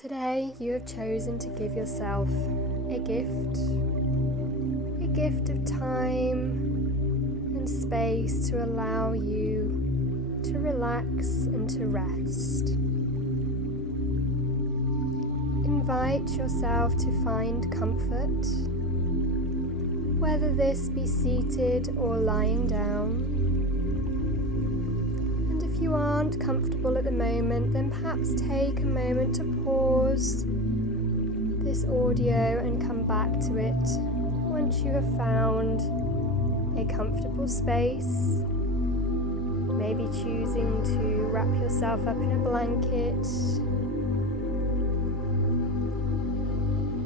Today you have chosen to give yourself a gift of time and space to allow you to relax and to rest. Invite yourself to find comfort, whether this be seated or lying down. And if you aren't comfortable at the moment, then perhaps take a moment to pause this audio and come back to it once you have found a comfortable space. Maybe choosing to wrap yourself up in a blanket.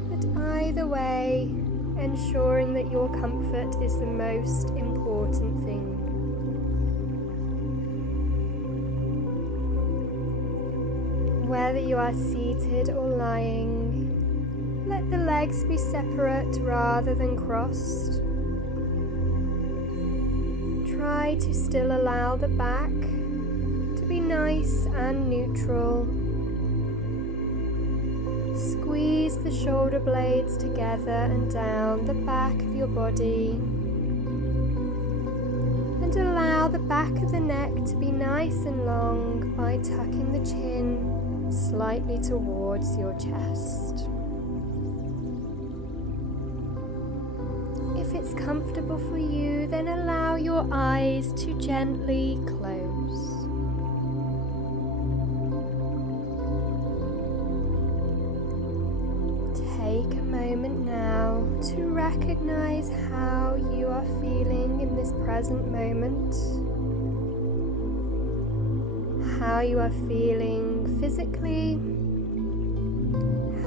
But either way, ensuring that your comfort is the most important thing. Whether you are seated or lying, let the legs be separate rather than crossed. Try to still allow the back to be nice and neutral. Squeeze the shoulder blades together and down the back of your body. And allow the back of the neck to be nice and long by tucking the chin slightly towards your chest. If it's comfortable for you, then allow your eyes to gently close. Take a moment now to recognize how you are feeling in this present moment. How you are feeling physically,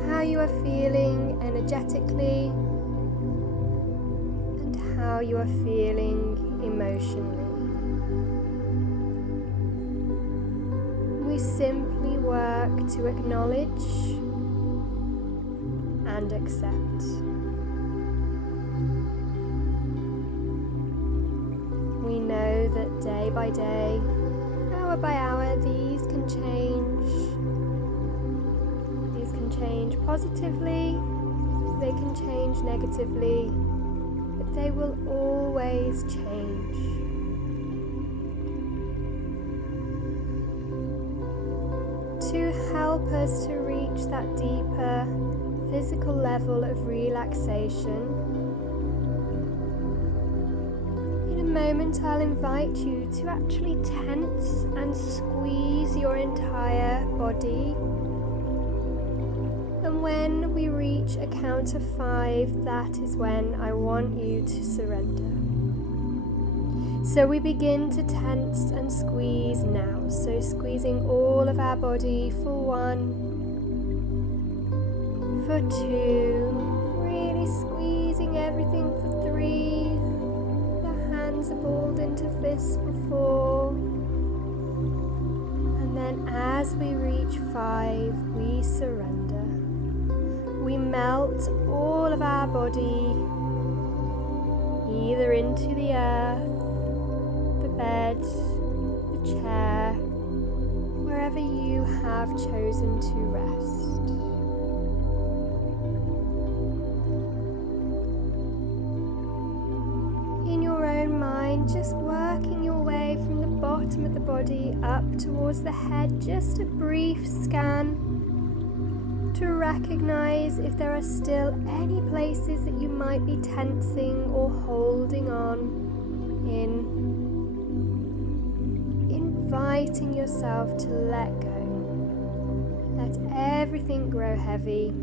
how you are feeling energetically, and how you are feeling emotionally. We simply work to acknowledge and accept. We know that day by day, hour by hour, these can change. These can change positively, they can change negatively, but they will always change. To help us to reach that deeper physical level of relaxation, in a moment I'll invite you to actually tense and squeeze your entire body. And when we reach a count of 5, that is when I want you to surrender. So we begin to tense and squeeze now. So squeezing all of our body for 1, for 2, really squeezing everything for 3, the hands are balled into fists for 4, and then as we reach 5, we surrender. We melt all of our body either into the earth, the bed, the chair, wherever you have chosen to rest. In your own mind, just working your way from the bottom of the body up towards the head, just a brief scan to recognize if there are still any places that you might be tensing or holding on in. Inviting yourself to let go. Let everything grow heavy.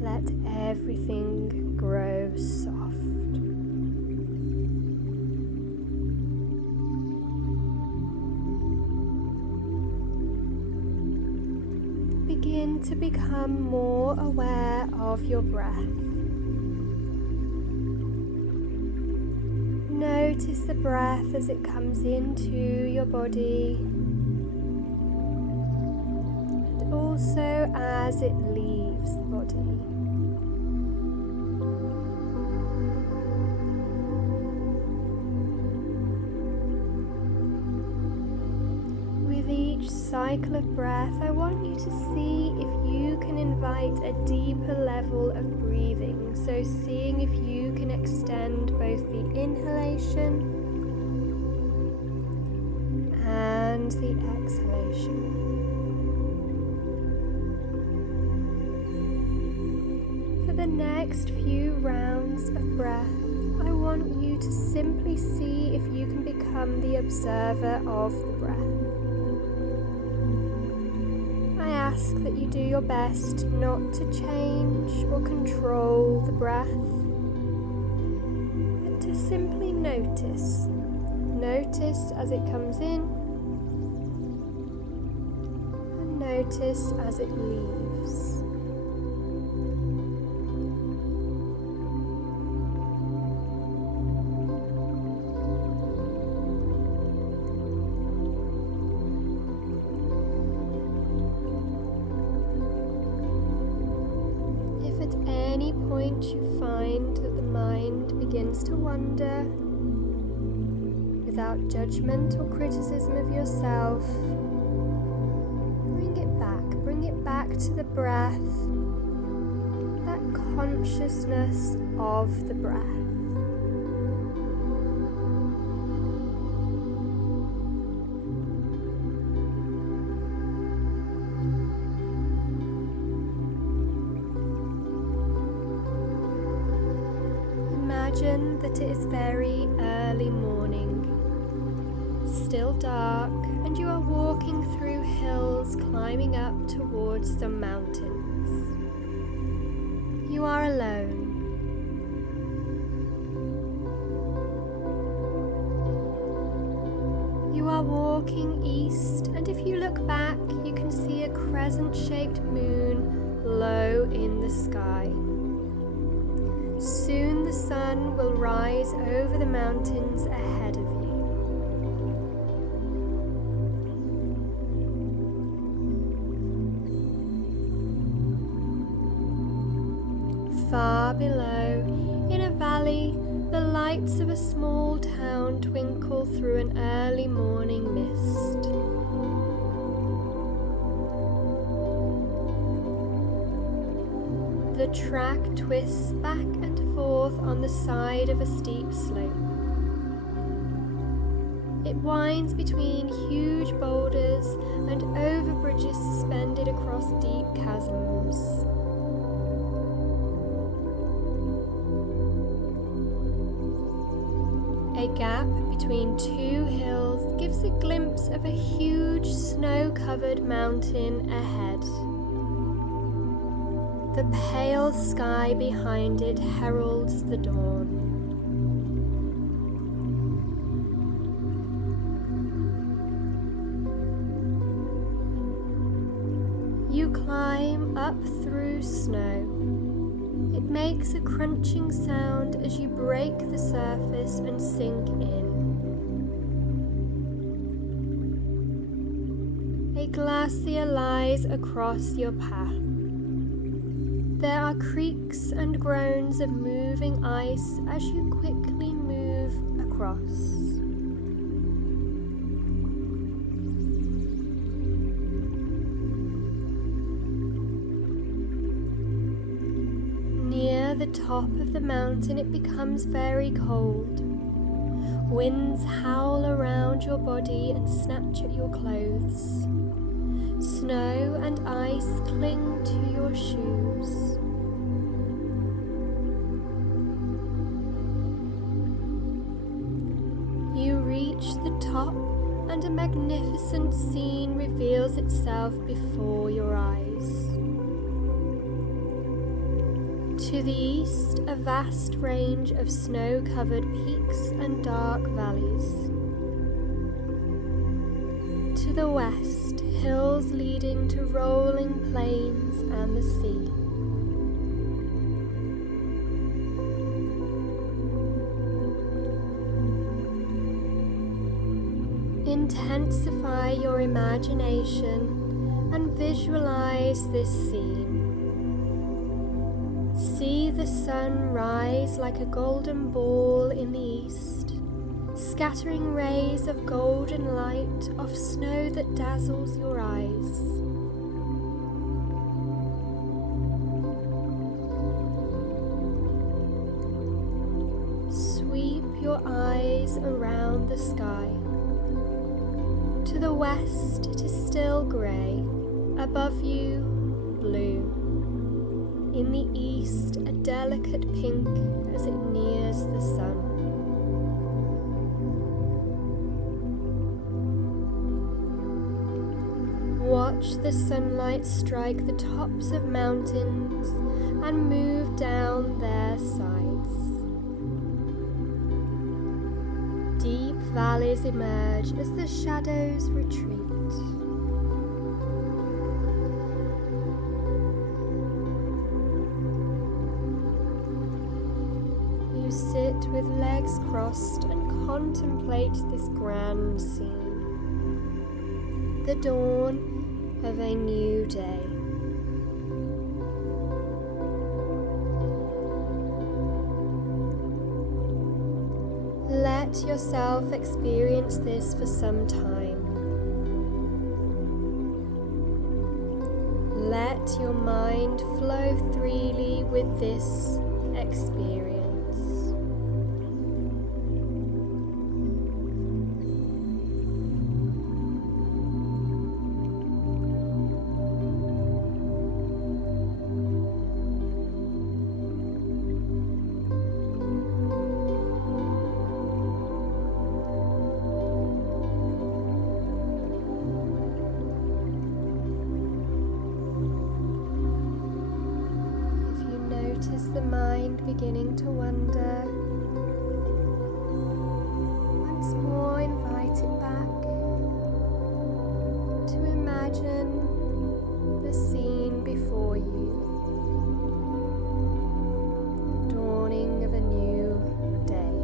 Let everything grow soft. Begin to become more aware of your breath. Notice the breath as it comes into your body and also as it leaves the body. With each cycle of breath, I want you to see if you can invite a deeper level of breathing. So seeing if you can extend both the inhalation and the exhalation. For the next few rounds of breath, I want you to simply see if you can become the observer of the breath. I ask that you do your best not to change or control the breath, but to simply notice. Notice as it comes in and notice as it leaves. You find that the mind begins to wander without judgment or criticism of yourself. Bring it back to the breath, that consciousness of the breath. Imagine that it is very early morning, still dark, and you are walking through hills climbing up towards some mountains. You are alone. You are walking east, and if you look back, you can see a crescent-shaped moon low in the sky. Soon the sun will rise over the mountains ahead of you. Far below, in a valley, the lights of a small town twinkle through an early morning mist. The track twists back and forth on the side of a steep slope. It winds between huge boulders and over bridges suspended across deep chasms. A gap between two hills gives a glimpse of a huge snow-covered mountain ahead. The pale sky behind it heralds the dawn. You climb up through snow. It makes a crunching sound as you break the surface and sink in. A glacier lies across your path. There are creaks and groans of moving ice as you quickly move across. Near the top of the mountain, it becomes very cold. Winds howl around your body and snatch at your clothes. Snow and ice cling to your shoes. You reach the top, and a magnificent scene reveals itself before your eyes. To the east, a vast range of snow-covered peaks and dark valleys. To the west, hills leading to rolling plains and the sea. Intensify your imagination and visualize this scene. See the sun rise like a golden ball in the east, scattering rays of golden light off snow that dazzles your eyes. Sweep your eyes around the sky. To the west it is still grey, above you blue. In the east a delicate pink as it nears the sun. Watch the sunlight strike the tops of mountains and move down their sides. Deep valleys emerge as the shadows retreat. You sit with legs crossed and contemplate this grand scene. The dawn of a new day. Let yourself experience this for some time. Let your mind flow freely with this experience. Notice the mind beginning to wander. Once more invite it back to imagine the scene before you. The dawning of a new day.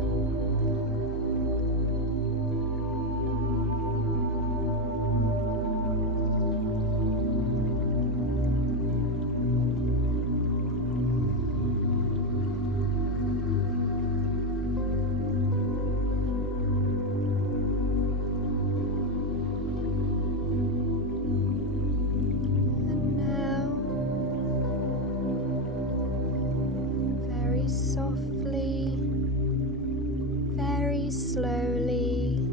Softly, very slowly,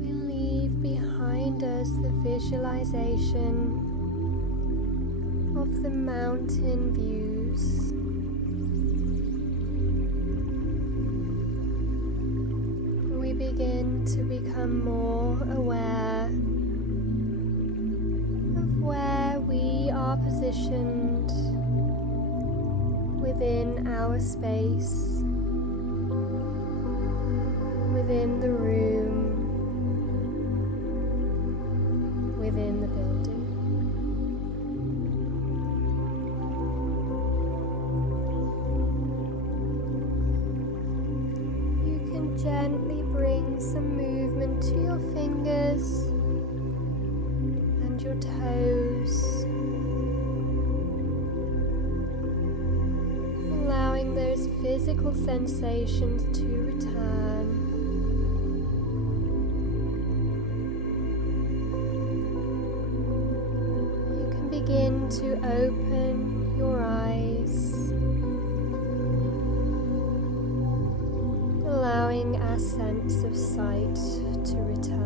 we leave behind us the visualization of the mountain views. We begin to become more aware of where we are positioned within our space, within the room, within the building. You can gently bring some movement to your fingers and your toes, allowing those physical sensations to return. You can begin to open your eyes, allowing our sense of sight to return.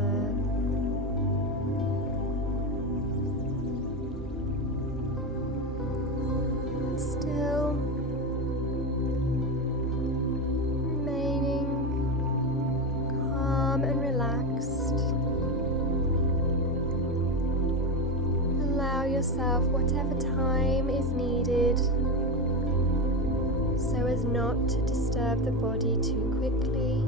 Still and relaxed. Allow yourself whatever time is needed so as not to disturb the body too quickly.